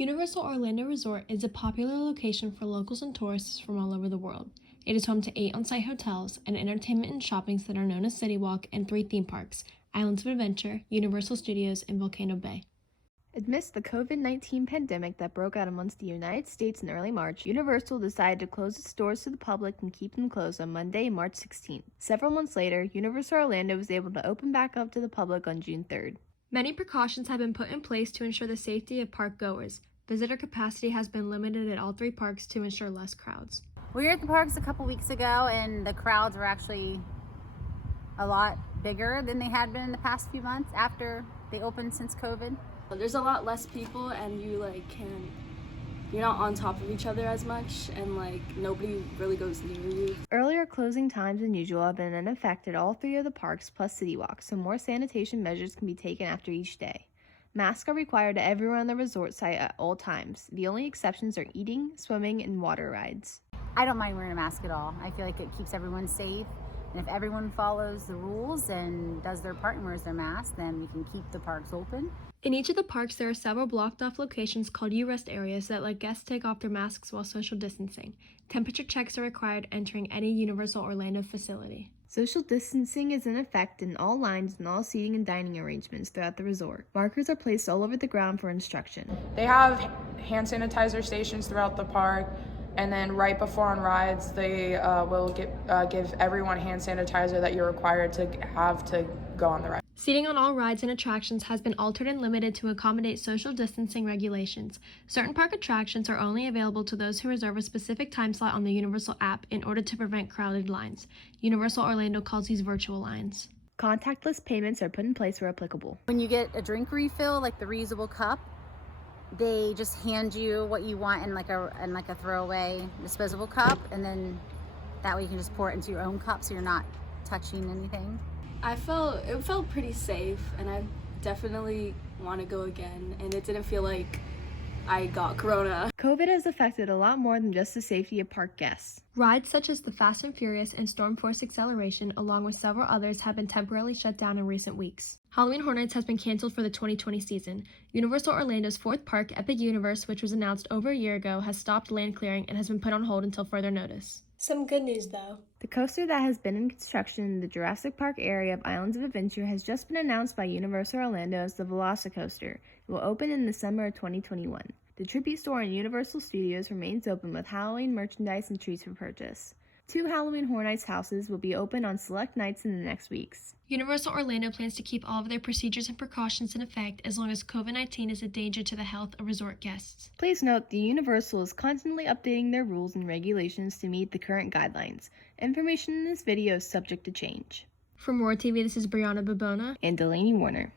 Universal Orlando Resort is a popular location for locals and tourists from all over the world. It is home to 8 on-site hotels, and entertainment and shopping that are known as City Walk, and 3 theme parks, Islands of Adventure, Universal Studios, and Volcano Bay. Amidst the COVID-19 pandemic that broke out amongst the United States in early March, Universal decided to close its doors to the public and keep them closed on Monday, March 16th. Several months later, Universal Orlando was able to open back up to the public on June 3rd. Many precautions have been put in place to ensure the safety of park goers. Visitor capacity has been limited at all 3 parks to ensure less crowds. We were at the parks a couple weeks ago, and the crowds were actually a lot bigger than they had been in the past few months after they opened since COVID. There's a lot less people, and you're not on top of each other as much, and nobody really goes near you. Earlier closing times than usual have been in effect at all 3 of the parks plus City Walk, so more sanitation measures can be taken after each day. Masks are required to everyone on the resort site at all times. The only exceptions are eating, swimming, and water rides. I don't mind wearing a mask at all. I feel like it keeps everyone safe. And if everyone follows the rules and does their part and wears their mask, then we can keep the parks open. In each of the parks, there are several blocked-off locations called U-Rest areas that let guests take off their masks while social distancing. Temperature checks are required entering any Universal Orlando facility. Social distancing is in effect in all lines and all seating and dining arrangements throughout the resort. Markers are placed all over the ground for instruction. They have hand sanitizer stations throughout the park, and then right before on rides, they will give everyone hand sanitizer that you're required to have to go on the ride. Seating on all rides and attractions has been altered and limited to accommodate social distancing regulations. Certain park attractions are only available to those who reserve a specific time slot on the Universal app in order to prevent crowded lines. Universal Orlando calls these virtual lines. Contactless payments are put in place where applicable. When you get a drink refill, like the reusable cup, they just hand you what you want in like a throwaway disposable cup, and then that way you can just pour it into your own cup so you're not touching anything. It felt pretty safe, and I definitely want to go again, and it didn't feel like I got corona. COVID has affected a lot more than just the safety of park guests. Rides such as the Fast and Furious and Storm Force Acceleration, along with several others, have been temporarily shut down in recent weeks. Halloween Horror Nights has been canceled for the 2020 season. Universal Orlando's 4th park, Epic Universe, which was announced over a year ago, has stopped land clearing and has been put on hold until further notice. Some good news though. The coaster that has been in construction in the Jurassic Park area of Islands of Adventure has just been announced by Universal Orlando as the Velocicoaster. It will open in the summer of 2021. The tribute store in Universal Studios remains open with Halloween merchandise and treats for purchase. 2 Halloween Horror Nights houses will be open on select nights in the next weeks. Universal Orlando plans to keep all of their procedures and precautions in effect as long as COVID-19 is a danger to the health of resort guests. Please note the Universal is constantly updating their rules and regulations to meet the current guidelines. Information in this video is subject to change. For More TV, this is Brianna Babona and Delaney Warner.